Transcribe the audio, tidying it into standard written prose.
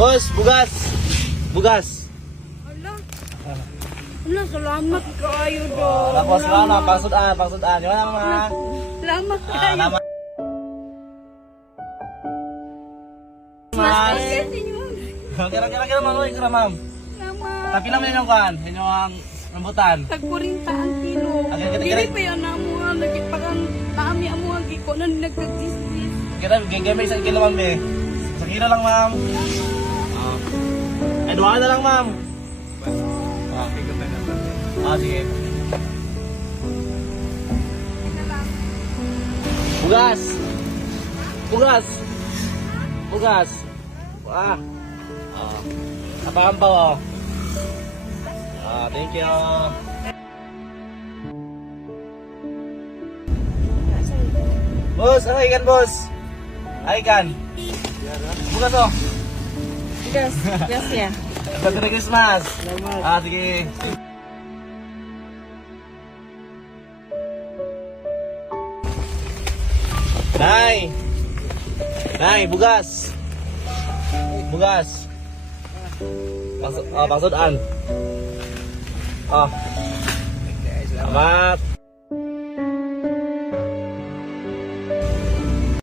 Boss, bugas. Bugas. Ala. Ala, salamat kayo do. Tapos na, pangsudan, pangsudan. Yung ano mga? Salamat kayo. Lama. Mas. Kira-kira ma'am, kira ma'am. Salamat. Tapi naman yung kan, yung rambutan. Tag-40 ang kilo. Agad-agad. Dili pa yan na mo. Lagi pa kang naami ang mga giko na nagkagdisdis. Kira, gamay isang kilo ma'am eh. Isang kilo lang ma'am. Ay, dua na lang ma'am. Sige. Bugas. Bugas. Bugas. Napakampaw oh. Thank you. Boss, ano ikan boss? Ikan. Bukas oh. Yes, yes ya. Merry Christmas. Salamat. Sige. Nay. Nay, bugas. Bugas. Pangsudan. Selamat.